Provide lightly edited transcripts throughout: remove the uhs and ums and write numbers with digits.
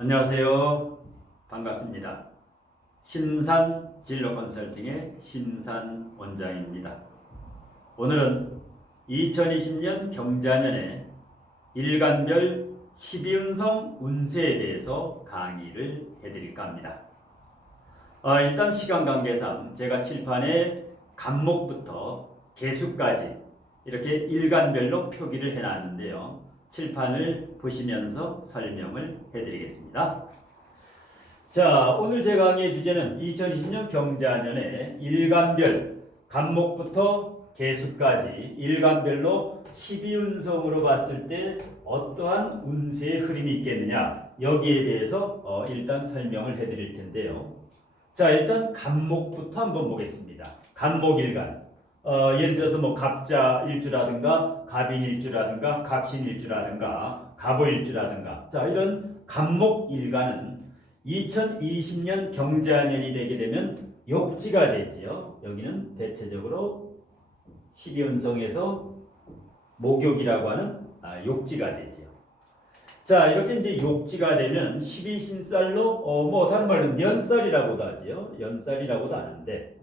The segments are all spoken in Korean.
안녕하세요. 반갑습니다. 신산 진로 컨설팅의 신산 원장입니다. 오늘은 2020년 경자년의 일간별 12운성 운세에 대해서 강의를 해드릴까 합니다. 일단 시간 관계상 제가 칠판에 간목부터 개수까지 이렇게 일간별로 표기를 해놨는데요. 칠판을 보시면서 설명을 해드리겠습니다. 자, 오늘 제 강의의 주제는 2020년 경자년의 일간별, 간목부터 개수까지 일간별로 12운성으로 봤을 때 어떠한 운세의 흐름이 있겠느냐, 여기에 대해서 일단 설명을 해드릴 텐데요. 자, 일단 간목부터 한번 보겠습니다. 간목일간. 예를 들어서 뭐 갑자일주라든가 갑인일주라든가 갑신일주라든가 갑오일주라든가, 자, 이런 간목일간은 2020년 경자년이 되게 되면 욕지가 되지요. 여기는 대체적으로 12운성에서 목욕이라고 하는 욕지가 되지요. 자, 이렇게 이제 욕지가 되면 12신살로 뭐 다른 말로 년살이라고도 하지요. 연살이라고도 하는데,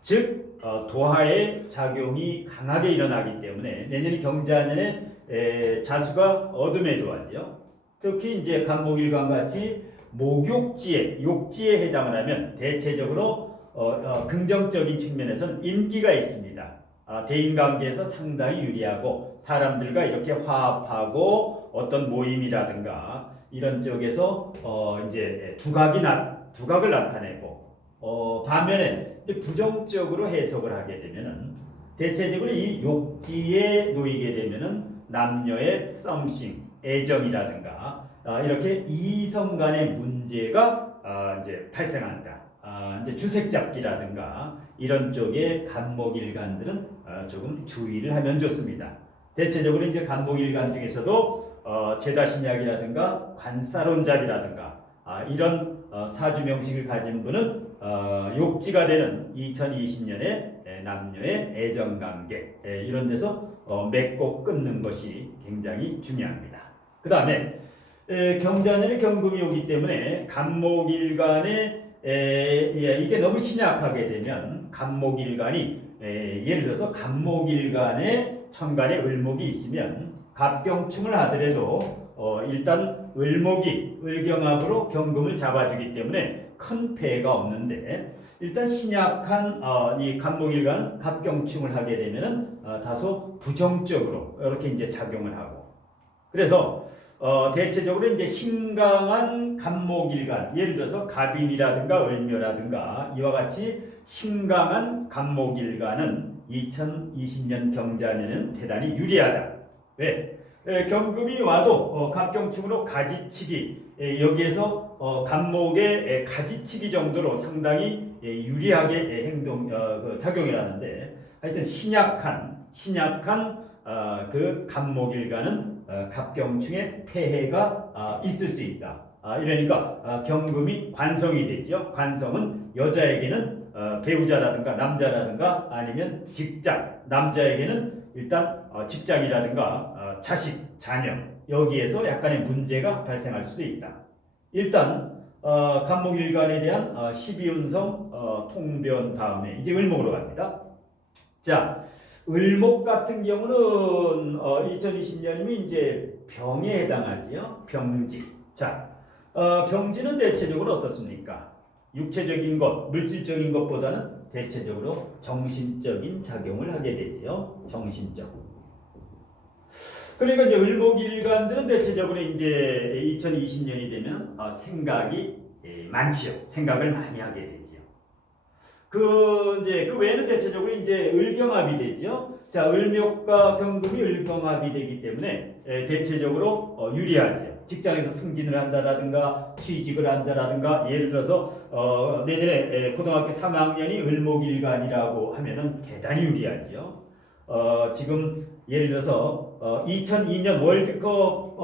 즉 도하의 작용이 강하게 일어나기 때문에 내년 경자년에 자수가 어둠에 도하지요. 특히 이제 간목일간 같이 목욕지에, 욕지에 해당을 하면 대체적으로 긍정적인 측면에서는 인기가 있습니다. 대인관계에서 상당히 유리하고 사람들과 이렇게 화합하고 어떤 모임이라든가 이런 쪽에서 이제 두각을 나타내고, 반면에 부정적으로 해석을 하게 되면은 대체적으로 이 욕지에 놓이게 되면은 남녀의 썸씽, 애정이라든가 이렇게 이성 간의 문제가 이제 발생한다. 이제 주색 잡기라든가 이런 쪽의 간목일간들은 조금 주의를 하면 좋습니다. 대체적으로 이제 간목일간 중에서도 제다신약이라든가 관사론잡이라든가 이런 사주 명식을 가진 분은 욕지가 되는 2020년에 남녀의 애정관계 이런 데서 맺고 끊는 것이 굉장히 중요합니다. 그 다음에 경자년에 경금이 오기 때문에 간목일간에 이게 너무 신약하게 되면 간목일간이 예를 들어서 간목일간에 천간에 을목이 있으면 갑경충을 하더라도 일단 을목이 을경합으로 경금을 잡아주기 때문에 큰 폐해가 없는데, 일단 신약한 이 간목일간은 갑경충을 하게 되면은 다소 부정적으로 이렇게 이제 작용을 하고, 그래서 대체적으로 이제 신강한 간목일간, 예를 들어서 갑인이라든가 을묘라든가 이와 같이 신강한 간목일간은 2020년 경자년은 대단히 유리하다. 왜? 경금이 와도 갑경충으로 가지치기, 여기에서 간목의 가지치기 정도로 상당히 유리하게 작용을 하는데, 하여튼 신약한 그 간목일간은 갑경충의 폐해가 있을 수 있다. 이러니까 경금이 관성이 되죠. 관성은 여자에게는 배우자라든가 남자라든가 아니면 직장, 남자에게는 일단 직장이라든가 자식, 자녀, 여기에서 약간의 문제가 발생할 수도 있다. 일단 간목일간에 대한 12운성 통변 다음에 이제 을목으로 갑니다. 자, 을목 같은 경우는 2020년이면 이제 병에 해당하지요. 병지. 자, 병지는 대체적으로 어떻습니까? 육체적인 것, 물질적인 것보다는 대체적으로 정신적인 작용을 하게 되지요. 정신적. 그러니까 이제 을목일간들은 대체적으로 이제 2020년이 되면 생각이 많지요. 생각을 많이 하게 되지요. 그 외에는 대체적으로 이제 을경합이 되죠. 자, 을목과 경금이 을경합이 되기 때문에 대체적으로 유리하죠. 직장에서 승진을 한다라든가 취직을 한다라든가, 예를 들어서 내년에 고등학교 3학년이 을목일간이라고 하면은 대단히 유리하지요. 지금 예를 들어서 2002년 월드컵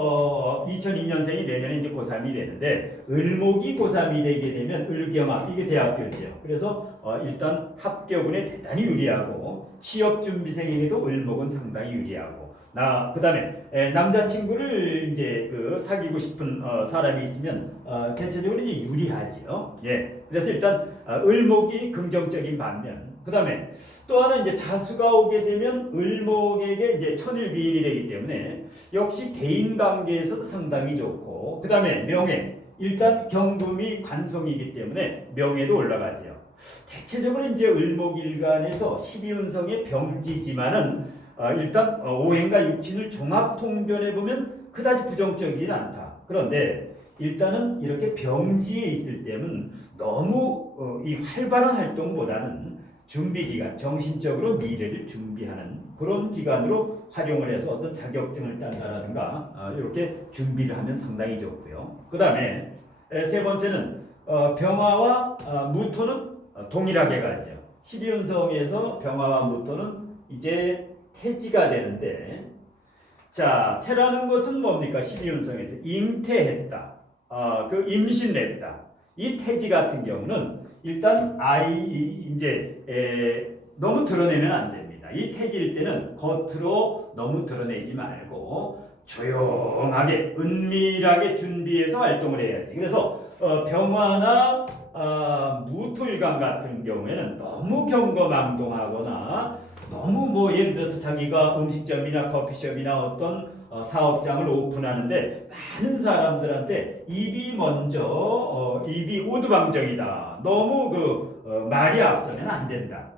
2002년생이 내년에 이제 고3이 되는데, 을목이 고3이 되게 되면 을경합, 이게 대학교죠. 그래서 일단 합격운에 대단히 유리하고, 취업준비생에게도 을목은 상당히 유리하고, 그다음에 남자친구를 이제 그 사귀고 싶은 사람이 있으면 대체적으로 이제 유리하지요. 예. 그래서 일단 을목이 긍정적인 반면, 그다음에 또 하나 이제 자수가 오게 되면 을목에게 이제 천일귀인이 되기 때문에 역시 대인 관계에서도 상당히 좋고, 그다음에 명예, 일단 경금이 관성이기 때문에 명예도 올라가지요. 대체적으로 이제 을목일간에서 12운성의 병지지만은 일단 오행과 육친을 종합 통변해 보면 그다지 부정적이진 않다. 그런데 일단은 이렇게 병지에 있을 때는 너무 이 활발한 활동보다는 준비 기간, 정신적으로 미래를 준비하는 그런 기간으로 활용을 해서 어떤 자격증을 딴다라든가 이렇게 준비를 하면 상당히 좋고요. 그 다음에 세 번째는 병화와 무토는 동일하게 가죠. 12운성에서 병화와 무토는 이제 태지가 되는데, 자, 태라는 것은 뭡니까? 12운성에서 잉태했다. 그 임신했다. 이 태지 같은 경우는 일단 너무 드러내면 안 됩니다. 이 태지일 때는 겉으로 너무 드러내지 말고 조용하게 은밀하게 준비해서 활동을 해야지. 그래서 병화나 무토일간 같은 경우에는 너무 경거망동하거나 너무 뭐 예를 들어서 자기가 음식점이나 커피숍이나 어떤 사업장을 오픈하는데 많은 사람들한테 입이 입이 오두방정이다. 너무 말이 앞서면 안 된다.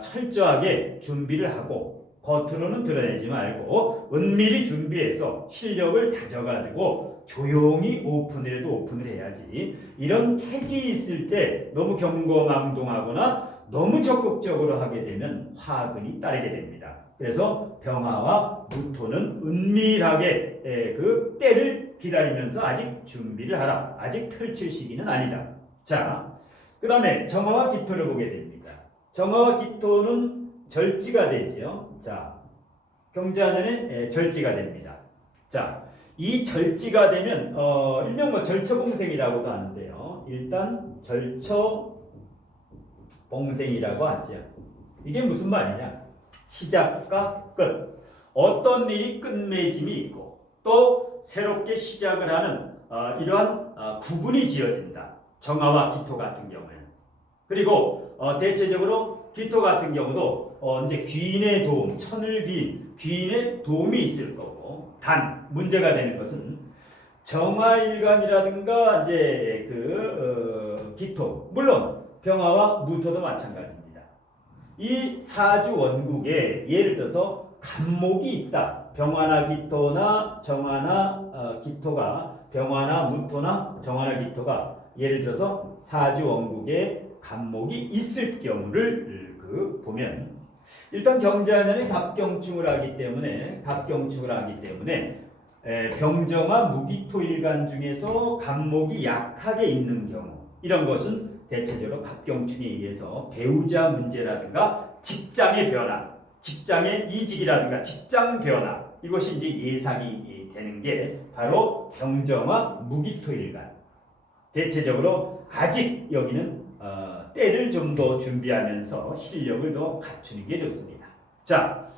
철저하게 준비를 하고 겉으로는 드러내지 말고 은밀히 준비해서 실력을 다져가지고 조용히 오픈을 해야지. 이런 태지 있을 때 너무 경거망동하거나 너무 적극적으로 하게 되면 화근이 따르게 됩니다. 그래서 병화와 무토는 은밀하게 그 때를 기다리면서 아직 준비를 하라. 아직 펼칠 시기는 아니다. 자, 그 다음에 정화와 기토를 보게 됩니다. 정화와 기토는 절지가 되지요. 자, 경자년에 절지가 됩니다. 자, 이 절지가 되면 일명 뭐 절처봉생이라고도 하는데요. 일단 절처봉생이라고 하죠. 이게 무슨 말이냐? 시작과 끝. 어떤 일이 끝맺음이 있고 또 새롭게 시작을 하는 이러한 구분이 지어진다. 정화와 기토 같은 경우에는. 그리고 대체적으로 기토 같은 경우도 이제 귀인의 도움, 천을귀인, 귀인의 도움이 있을 거고, 단 문제가 되는 것은 정화일간이라든가 이제 기토, 물론 병화와 무토도 마찬가지입니다. 이 사주 원국에 예를 들어서 간목이 있다. 병화나 기토나 정화나 기토가, 병화나 무토나 정화나 기토가 예를 들어서 사주 원국에 간목이 있을 경우를 보면, 일단 경자년이 갑경충을 하기 때문에 병정화 무기토일간 중에서 간목이 약하게 있는 경우, 이런 것은 대체적으로 갑경충에 의해서 배우자 문제라든가 직장의 변화, 직장의 이직이라든가 직장 변화, 이것이 이제 예상이 되는 게 바로 병정화 무기토일간. 대체적으로 아직 여기는 때를 좀 더 준비하면서 실력을 더 갖추는 게 좋습니다. 자,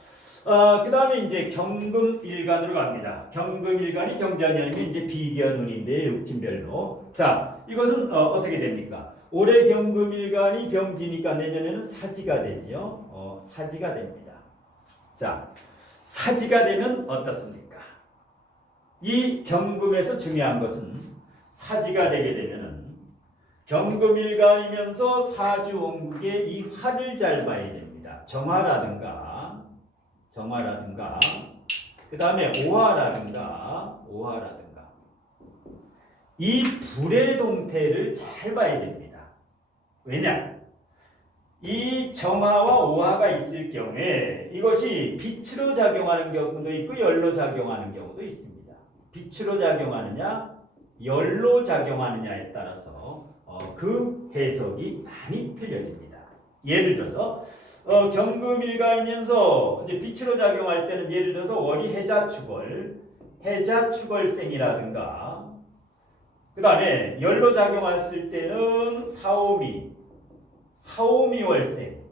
그 다음에 이제 경금일간으로 갑니다. 경금일간이 경자년이면 이제 비견운인데 육친별로. 자, 이것은 어떻게 됩니까? 올해 경금일간이 병지니까 내년에는 사지가 되지요. 사지가 됩니다. 자, 사지가 되면 어떻습니까? 이 경금에서 중요한 것은 사지가 되게 되면은 경금일간이면서 사주 원국의 이 화를 잘 봐야 됩니다. 정화라든가 그 다음에 오화라든가 이 불의 동태를 잘 봐야 됩니다. 왜냐? 이 정화와 오화가 있을 경우에 이것이 빛으로 작용하는 경우도 있고 열로 작용하는 경우도 있습니다. 빛으로 작용하느냐 열로 작용하느냐에 따라서 그 해석이 많이 틀려집니다. 예를 들어서 경금일간이면서 이제 빛으로 작용할 때는 예를 들어서 월이 해자축월생이라든가, 그 다음에 열로 작용했을 때는 사오미월생.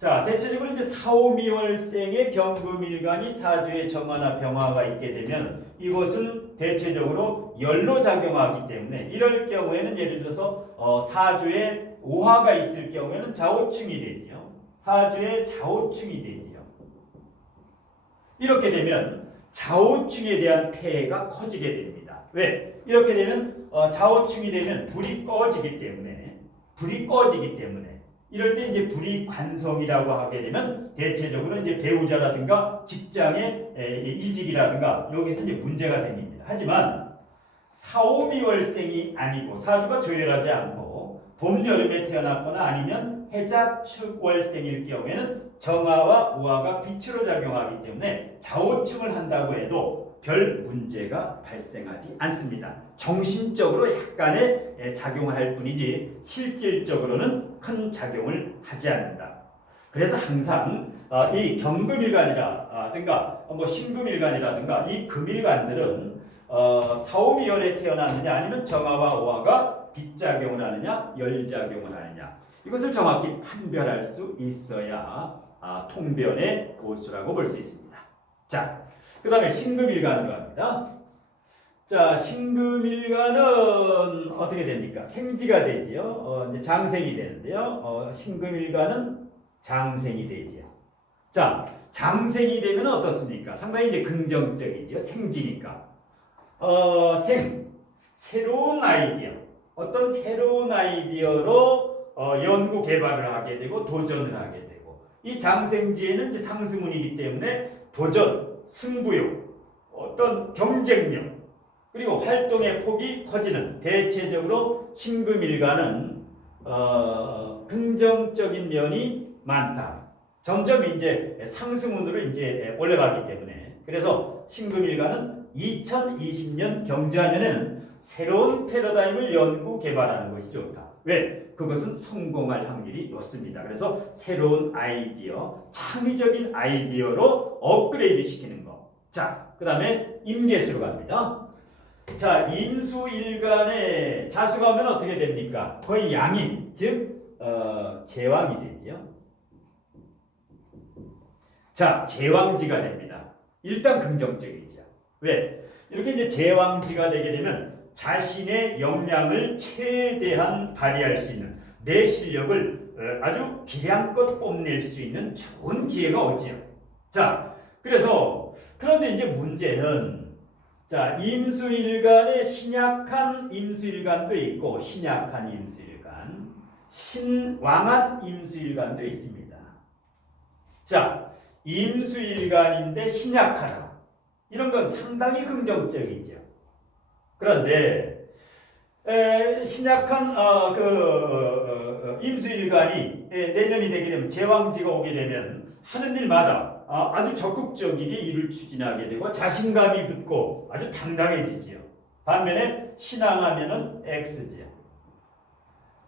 자, 대체적으로 이제 사오미월생의 경금일간이 사주에 정화나 병화가 있게 되면 이것은 대체적으로 열로 작용하기 때문에 이럴 경우에는 예를 들어서 사주에 오화가 있을 경우에는 좌우충이 되지요. 사주에 좌우충이 되지요. 이렇게 되면 좌우충에 대한 폐해가 커지게 됩니다. 왜? 이렇게 되면 좌우충이 되면 불이 꺼지기 때문에 이럴 때 이제 불이 관성이라고 하게 되면 대체적으로 이제 배우자라든가 직장의 이직이라든가 여기서 이제 문제가 생깁니다. 하지만 사오미월생이 아니고 사주가 조열하지 않고 봄 여름에 태어났거나 아니면 해자축월생일 경우에는 정화와 우화가 빛으로 작용하기 때문에 좌우충을 한다고 해도 별 문제가 발생하지 않습니다. 정신적으로 약간의 작용을 할 뿐이지 실질적으로는 큰 작용을 하지 않는다. 그래서 항상 이 경금일간이라든가 신금일간이라든가 이 금일간들은 사오미열에 태어났느냐 아니면 정화와 우화가 빛작용을 하느냐 열작용을 하느냐 이것을 정확히 판별할 수 있어야 통변의 고수라고 볼 수 있습니다. 자, 그 다음에 신금일간으로 합니다. 자, 신금일간은 어떻게 됩니까? 생지가 되지요. 이제 장생이 되는데요. 신금일간은 장생이 되지요. 자, 장생이 되면 어떻습니까? 상당히 이제 긍정적이지요. 생지니까. 새로운 아이디어. 어떤 새로운 아이디어로 연구 개발을 하게 되고 도전을 하게 되고 이 장생지에는 이제 상승운이기 때문에 도전, 승부욕, 어떤 경쟁력 그리고 활동의 폭이 커지는 대체적으로 신금일간은 긍정적인 면이 많다. 점점 이제 상승운으로 이제 올라가기 때문에 그래서 신금일간은 2020년 경자년에는 새로운 패러다임을 연구 개발하는 것이 좋다. 왜? 그것은 성공할 확률이 높습니다. 그래서 새로운 아이디어, 창의적인 아이디어로 업그레이드 시키는 거. 자, 그 다음에 임계수로 갑니다. 자, 임수일간에 자수가 오면 어떻게 됩니까? 거의 양인, 즉 제왕이 되죠. 자, 제왕지가 됩니다. 일단 긍정적이죠. 왜? 이렇게 이제 제왕지가 되게 되면 자신의 역량을 최대한 발휘할 수 있는 내 실력을 아주 기량껏 뽐낼 수 있는 좋은 기회가 오지요. 자, 그런데 이제 문제는 자, 임수일간에 신약한 임수일간도 있고 신약한 임수일간, 신왕한 임수일간도 있습니다. 자, 임수일간인데 신약하다. 이런 건 상당히 긍정적이죠. 그런데 신약한 임수일간이 내년이 되게 되면 제왕지가 오게 되면 하는 일마다 아주 적극적이게 일을 추진하게 되고 자신감이 붙고 아주 당당해지지요. 반면에 신앙하면은 X지요.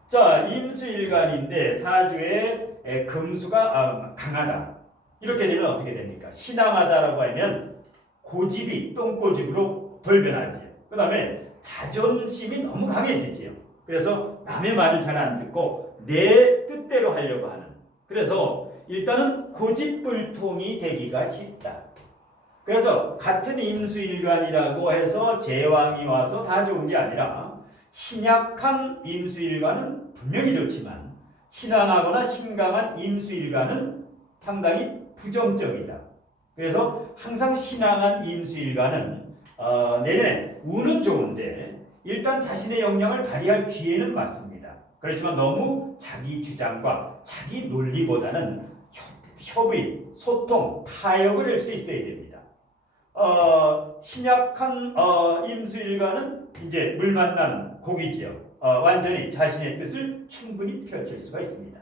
자, 임수일간인데 사주에 금수가 강하다. 이렇게 되면 어떻게 됩니까? 신앙하다라고 하면 고집이 똥고집으로 돌변하지요. 그 다음에 자존심이 너무 강해지지요. 그래서 남의 말을 잘 안 듣고 내 뜻대로 하려고 하는. 그래서 일단은 고집불통이 되기가 쉽다. 그래서 같은 임수일간이라고 해서 제왕이 와서 다 좋은 게 아니라 신약한 임수일간은 분명히 좋지만 신앙하거나 신강한 임수일간은 상당히 부정적이다. 그래서 항상 신앙한 임수일간은 내년에 운은 좋은데 일단 자신의 역량을 발휘할 기회는 맞습니다. 그렇지만 너무 자기 주장과 자기 논리보다는 협의, 소통, 타협을 할 수 있어야 됩니다. 신약한 임수일간은 이제 물 만난 고기지요. 완전히 자신의 뜻을 충분히 펼칠 수가 있습니다.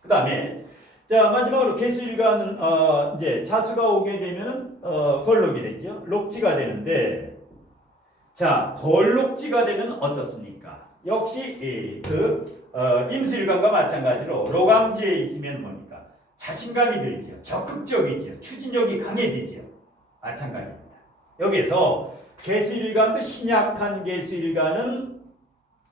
그 다음에 자, 마지막으로 개수일간은 이제 자수가 오게 되면은 걸록이 되죠. lok지가 되는데 자, 걸록지가 되면 어떻습니까? 역시 임수일간과 마찬가지로 로강지에 있으면 뭡니까? 자신감이 들지요. 적극적이지요. 추진력이 강해지지요. 마찬가지입니다. 여기에서 개수일간도 신약한 개수일간은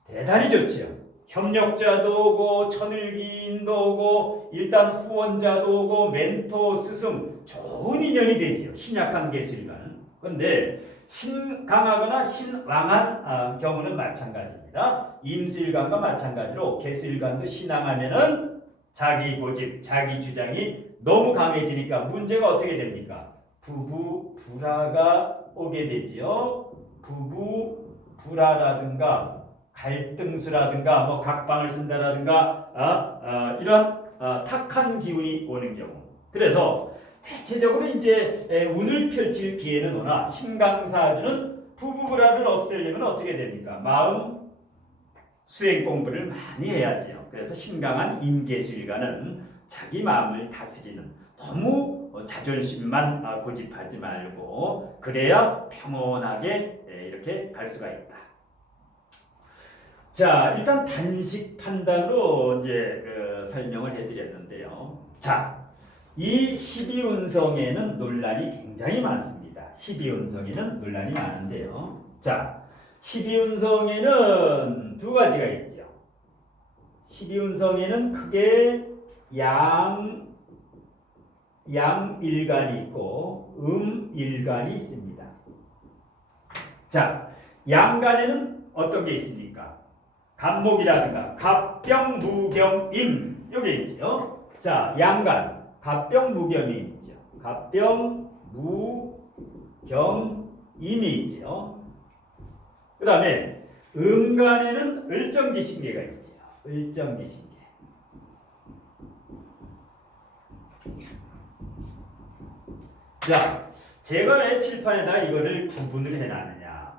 대단히 좋지요. 협력자도 오고 천을기인도 오고 일단 후원자도 오고 멘토 스승 좋은 인연이 되지요. 신약한 개수일간은. 그런데 신강하거나 신왕한 경우는 마찬가지입니다. 임수일간과 마찬가지로 개수일간도 신앙하면은 자기 고집, 자기 주장이 너무 강해지니까 문제가 어떻게 됩니까? 부부 불화가 오게 되지요. 부부 불화라든가 갈등수라든가 뭐 각방을 쓴다라든가 이런 탁한 기운이 오는 경우. 그래서 대체적으로 이제 운을 펼칠 기회는 오나 신강사주는 부부불화를 없애려면 어떻게 됩니까? 마음 수행 공부를 많이 해야지요. 그래서 신강한 임계수일간은 자기 마음을 다스리는 너무 자존심만 고집하지 말고 그래야 평온하게 이렇게 갈 수가 있다. 자, 일단 단식 판단으로 이제 설명을 해드렸는데요. 자, 이 12운성에는 논란이 굉장히 많습니다. 12운성에는 논란이 많은데요. 자, 12운성에는 두 가지가 있죠. 12운성에는 크게 양일간이 있고 음일간이 있습니다. 자, 양간에는 어떤 게 있습니까? 갑목이라든가 갑병무겸임 여기 있죠. 자, 양간 갑병무겸임 있죠. 갑병무겸임이 있죠. 그 다음에 음간에는 을정기신계가 있죠. 을정기신계. 자, 제가 왜 칠판에다 이거를 구분을 해놨느냐.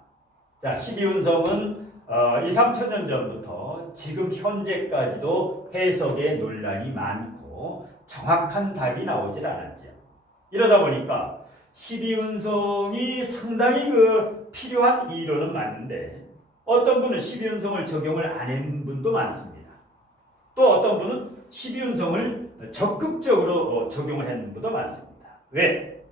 자, 12운성은 2, 3천년 전부터 지금 현재까지도 해석에 논란이 많고 정확한 답이 나오질 않았죠. 이러다 보니까 12운성이 상당히 필요한 이론은 맞는데 어떤 분은 12운성을 적용을 안 한 분도 많습니다. 또 어떤 분은 12운성을 적극적으로 적용을 했는 분도 많습니다. 왜?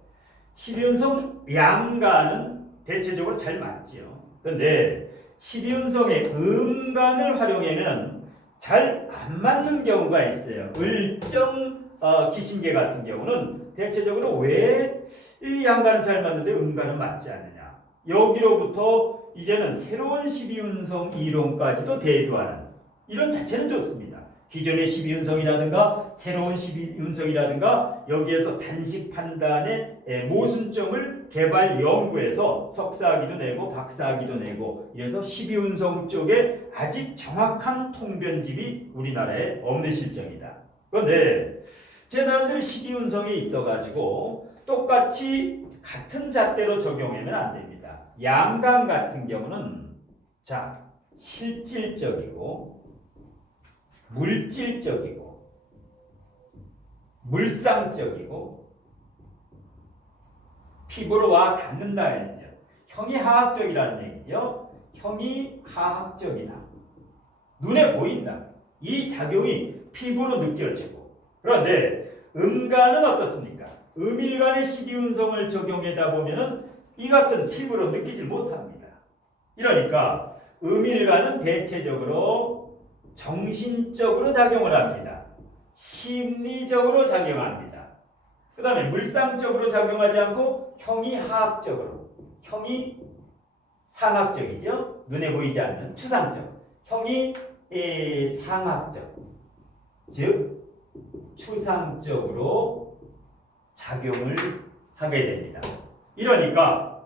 12운성 양간은 대체적으로 잘 맞죠. 그런데 12운성의 음간을 활용하면 잘 안 맞는 경우가 있어요. 을정 기신계 같은 경우는 대체적으로 왜 이 양간은 잘 맞는데 음간은 맞지 않느냐. 여기로부터 이제는 새로운 12운성 이론까지도 대두하는 이런 자체는 좋습니다. 기존의 12운성이라든가 새로운 12운성이라든가 여기에서 단식 판단의 모순점을 개발 연구해서 석사학위도 내고 박사학위도 내고 이래서 12운성 쪽에 아직 정확한 통변집이 우리나라에 없는 실정이다. 그런데 제 나름대로 12운성에 있어가지고 똑같이 같은 잣대로 적용하면 안 됩니다. 양간 같은 경우는 자 실질적이고 물질적이고 물상적이고 피부로 와 닿는다는 얘기죠. 형이 하학적이라는 얘기죠. 형이 하학적이다. 눈에 보인다. 이 작용이 피부로 느껴지고. 그런데 음간은 어떻습니까? 음일간의 12운성을 적용하다 보면은 이 같은 피부로 느끼질 못합니다. 이러니까 음일간은 대체적으로 정신적으로 작용을 합니다. 심리적으로 작용합니다. 그 다음에 물상적으로 작용하지 않고 형이 하학적으로, 형이 상학적이죠. 눈에 보이지 않는 추상적, 형이 상학적, 즉 추상적으로 작용을 하게 됩니다. 이러니까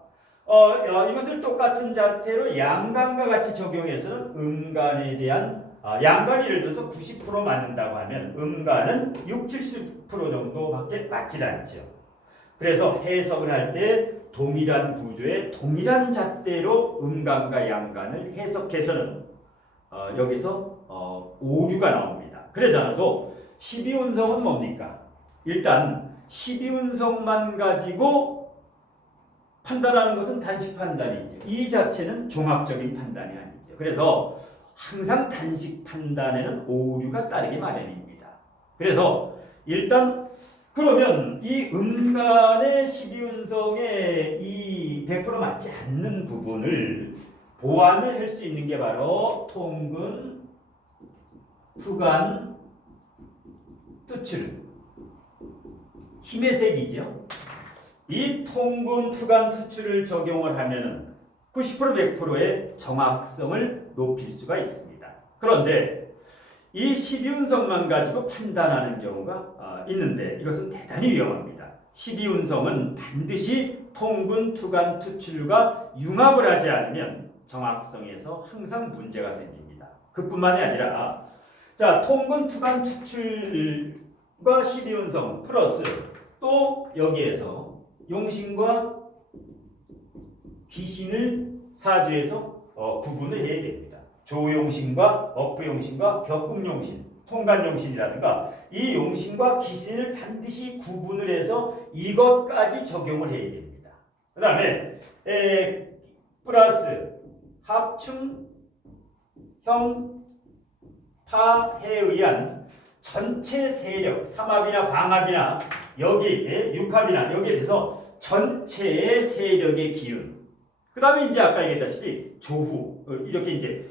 이것을 똑같은 잣대로 양간과 같이 적용해서는 음간에 대한 양간이 예를 들어서 90% 맞는다고 하면 음간은 60, 70% 정도밖에 맞질 않죠. 그래서 해석을 할 때 동일한 구조의 동일한 잣대로 음간과 양간을 해석해서는 여기서 오류가 나옵니다. 그러지 않아도 12운성은 뭡니까? 일단 12운성만 가지고 판단하는 것은 단식 판단이죠. 이 자체는 종합적인 판단이 아니죠. 그래서 항상 단식 판단에는 오류가 따르기 마련입니다. 그래서 일단 그러면 이 음간의 12운성에 이 100% 맞지 않는 부분을 보완을 할 수 있는 게 바로 통근 투간, 투출. 힘의 색이죠. 이 통근, 투간, 투출을 적용을 하면은 90% 100%의 정확성을 높일 수가 있습니다. 그런데 이 12운성만 가지고 판단하는 경우가 있는데 이것은 대단히 위험합니다. 12운성은 반드시 통근, 투간, 투출과 융합을 하지 않으면 정확성에서 항상 문제가 생깁니다. 그뿐만이 아니라 자, 통근, 투간, 투출과 12운성 플러스 또 여기에서 용신과 귀신을 사주에서 구분을 해야 됩니다. 조용신과 억부용신과 격국용신, 통간용신이라든가 이 용신과 귀신을 반드시 구분을 해서 이것까지 적용을 해야 됩니다. 그 다음에 플러스 합충, 형, 파해에 의한 전체 세력, 삼합이나 방합이나 여기에 육합이나 여기에 대해서 전체의 세력의 기운. 그 다음에 이제 아까 얘기했다시피 조후 이렇게 이제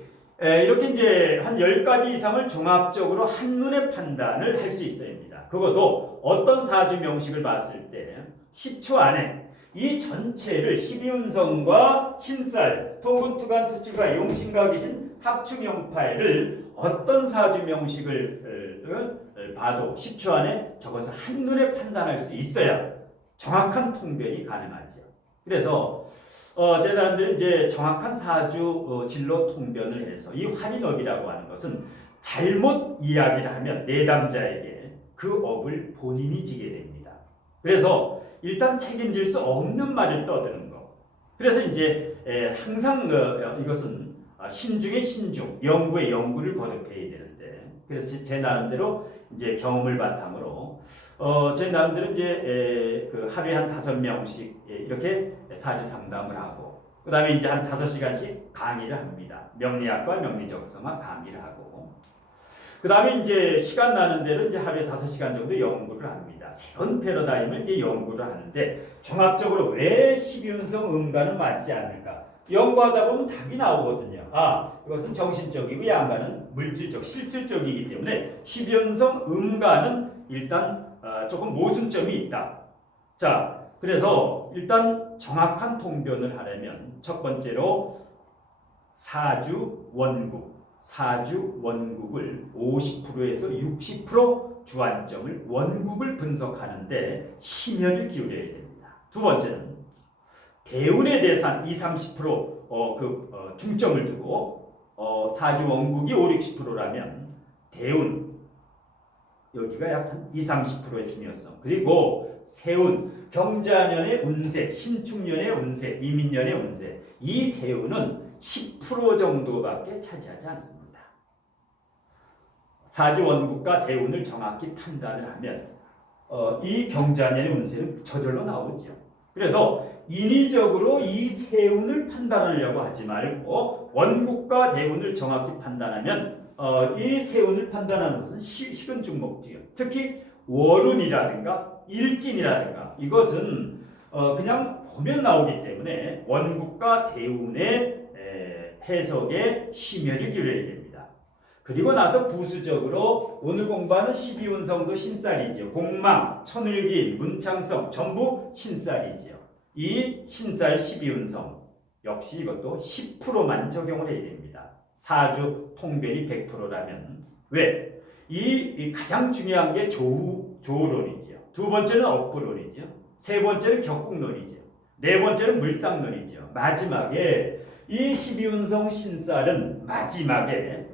한 10가지 이상을 종합적으로 한눈에 판단을 할 수 있어야합니다. 그것도 어떤 사주 명식을 봤을 때 10초 안에 이 전체를 12운성과 신살, 통근, 투간, 투출과 용신과 귀신, 합충용파를 어떤 사주 명식을 봐도 10초 안에 저것을 한눈에 판단할 수 있어야 정확한 통변이 가능하죠. 그래서 제 나름대로 이제 정확한 사주 진로 통변을 해서 이 활인업이라고 하는 것은 잘못 이야기를 하면 내담자에게 그 업을 본인이 지게 됩니다. 그래서 일단 책임질 수 없는 말을 떠드는 거. 그래서 이제 항상 이것은 신중의 신중, 연구의 연구를 거듭해야 되는데, 그래서 제 나름대로 이제 경험을 바탕으로 제 나름대로 이제 그 하루에 한 5명씩 이렇게 사주 상담을 하고, 그 다음에 이제 한 5시간씩 강의를 합니다. 명리학과 명리적성학 강의를 하고, 그 다음에 이제 시간 나는 대로 이제 하루에 5시간 정도 연구를 합니다. 새로운 패러다임을 이제 연구를 하는데, 종합적으로 왜 12운성 음가는 맞지 않을까? 연구하다 보면 답이 나오거든요. 이것은 정신적이고 양가는 물질적, 실질적이기 때문에 12운성 음가는 일단 조금 모순점이 있다. 자, 그래서 일단 정확한 통변을 하려면 첫 번째로 사주 원국을 50%에서 60% 주안점을 원국을 분석하는데 심혈을 기울여야 됩니다. 두 번째는 대운에 대해서 한 20-30% 중점을 두고 사주 원국이 5-60%라면 대운 여기가 약 한 20-30%의 중요성, 그리고 세운, 경자년의 운세, 신축년의 운세, 이민년의 운세, 이 세운은 10% 정도밖에 차지하지 않습니다. 사주 원국과 대운을 정확히 판단을 하면 이 경자년의 운세는 저절로 나오죠. 그래서 인위적으로 이 세운을 판단하려고 하지 말고 원국과 대운을 정확히 판단하면 이 세운을 판단하는 것은 식은 중목지요. 특히 월운이라든가 일진이라든가 이것은 그냥 보면 나오기 때문에 원국과 대운의 해석에 심혈을 기울여야 됩니다. 그리고 나서 부수적으로 오늘 공부하는 12운성도 신살이죠. 공망, 천을기, 문창성 전부 신살이죠. 이 신살 12운성 역시 이것도 10%만 적용을 해야 됩니다. 사주 통변이 100%라면 왜? 이 가장 중요한 게 조우론이죠. 두 번째는 억부론이죠. 세 번째는 격국론이죠. 네 번째는 물상론이죠. 마지막에 이 12운성 신살은 마지막에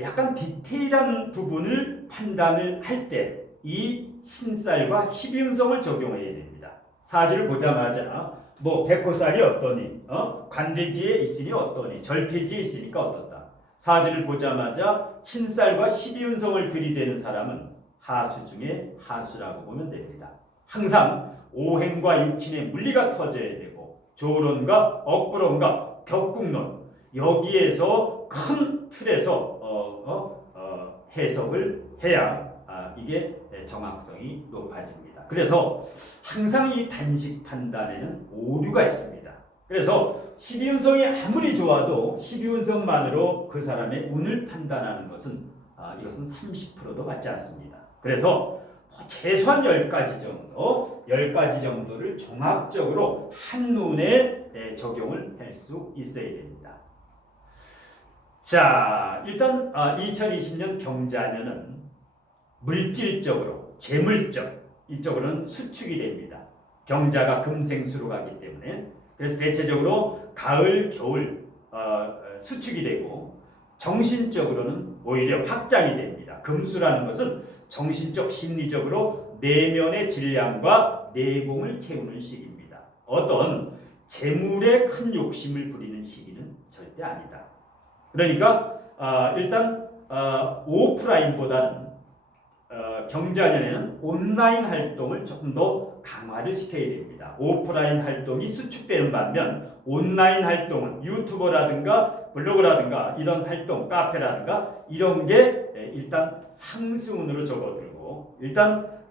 약간 디테일한 부분을 판단을 할 때 이 신살과 12운성을 적용해야 됩니다. 사주를 보자마자 뭐 백호살이 어떠니, 관대지에 있으니 어떠니, 절퇴지에 있으니까 어떻다. 사주를 보자마자 신살과 12운성을 들이대는 사람은 하수 중에 하수라고 보면 됩니다. 항상 오행과 육친의 물리가 터져야 되고 조론과 억부론과 격국론 여기에서 큰 틀에서 해석을 해야 이게 정확성이 높아집니다. 그래서 항상 이 단식 판단에는 오류가 있습니다. 그래서 12운성이 아무리 좋아도 12운성만으로 그 사람의 운을 판단하는 것은 이것은 30%도 맞지 않습니다. 그래서 최소한 10가지 정도, 10가지 정도를 종합적으로 한눈에 적용을 할 수 있어야 됩니다. 자, 일단 2020년 경자년은 물질적으로, 재물적 이쪽으로는 수축이 됩니다. 경자가 금생수로 가기 때문에. 그래서 대체적으로 가을, 겨울 수축이 되고 정신적으로는 오히려 확장이 됩니다. 금수라는 것은 정신적, 심리적으로 내면의 질량과 내공을 채우는 시기입니다. 어떤 재물에 큰 욕심을 부리는 시기는 절대 아니다. 그러니까 일단 오프라인보다는 경자년에는 온라인 활동을 조금 더 강화를 시켜야 됩니다. 오프라인 활동이 수축되는 반면 온라인 활동은 유튜버라든가 블로그라든가 이런 활동, 카페라든가 이런 게 일단 상승운으로 접어들고 일단